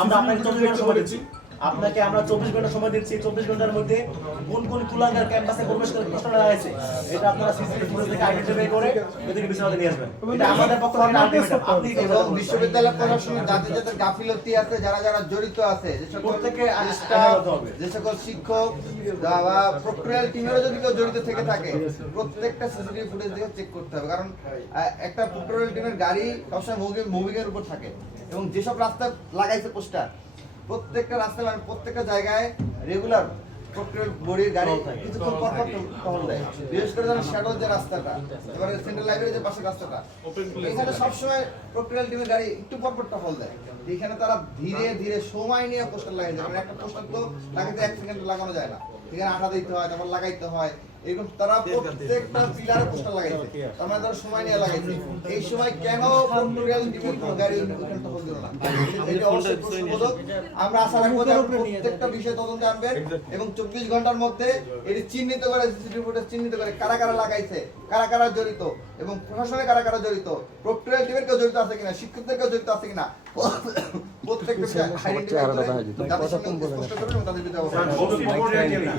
আমরা আপনাকে 24 ঘন্টা সময় দিচ্ছি। আপনাকে আমরা 24 ঘন্টা সময় দিচ্ছি। 24 ঘন্টার মধ্যে কোন কোন কুলাঙ্গার ক্যাম্পাসে প্রবেশ করে প্রশ্ন লাগাইছে এটা আপনারা সিসিটিভি ফুটেজ থেকে আইডেন্টিফাই করে এদিকে বিষয়টা নিয়ে আসবেন। এটা আমাদের পক্ষ থেকে আলটিমেটাম। আপনি এবং বিশ্ববিদ্যালয় প্রশাসনের যাদের যাদের গাফিলতি আছে, যারা যারা জড়িত আছে, যে সকল প্রত্যেককে স্টাফ, যে সকল শিক্ষক বা প্রক্রিয়াল টিমেরও যদি কেউ জড়িত থেকে থাকে, প্রত্যেকটা সিসিটিভি ফুটেজ দেখে চেক করতে হবে। কারণ একটা প্রক্রিয়াল টিমের গাড়ি সবসময় মুভিং এর উপর থাকে এবং যেসব রাস্তা লাগাইছে পোস্টার, প্রত্যেকটা রাস্তায় মানে প্রত্যেকটা জায়গায় রেগুলার প্রক্রিয়াল বডির গাড়ি কিছুক্ষণ পর পর টহল দেয়। বিশেষ করে যেন শ্যাডো যে রাস্তাটা, এবারে সেন্ট্রাল লাইব্রেরি যে পাশে রাস্তাটা, এখানে সবসময় প্রক্রিয়াল টিমের গাড়ি একটু পর পর টহল দেয়। এখানে তারা ধীরে ধীরে সময় নিয়ে পোস্টার লাগাই যায়। মানে একটা পোস্টার তো লাগাতে 1 সেকেন্ড লাগানো যায় না, এখানে আঠা দিতে হয়, তারপর লাগাইতে হয়। এরকম তারা প্রত্যেকটা পিলারে পোস্টার লাগাইছে, তার মানে তারা সময় নিয়ে লাগাইছে। এই সময় কেন প্রক্রিয়াল টিমের কোনো গাড়ি ওখানে টহল দিল না? এটা অবশ্যই প্রশ্নবোধক। আমরা আশা রাখবো যে প্রত্যেকটা বিষয় তদন্তে আনবেন এবং 24 ঘন্টার মধ্যে এটি চিহ্নিত করে, সিসিটিভি ফুটেজ চিহ্নিত করে কারা কারা লাগাইছে, কারা কারা জড়িত এবং প্রশাসনে কারা কারা জড়িত, প্রক্রিয়াল টিমের কেউ জড়িত আছে কিনা, শিক্ষকদের কেউ জড়িত আছে কিনা, প্রত্যেকটা বিষয় আইডেন্টিফাই করে তাদের সঙ্গে স্পষ্ট করবেন এবং তাদের বিরুদ্ধে ব্যবস্থা নেবেন।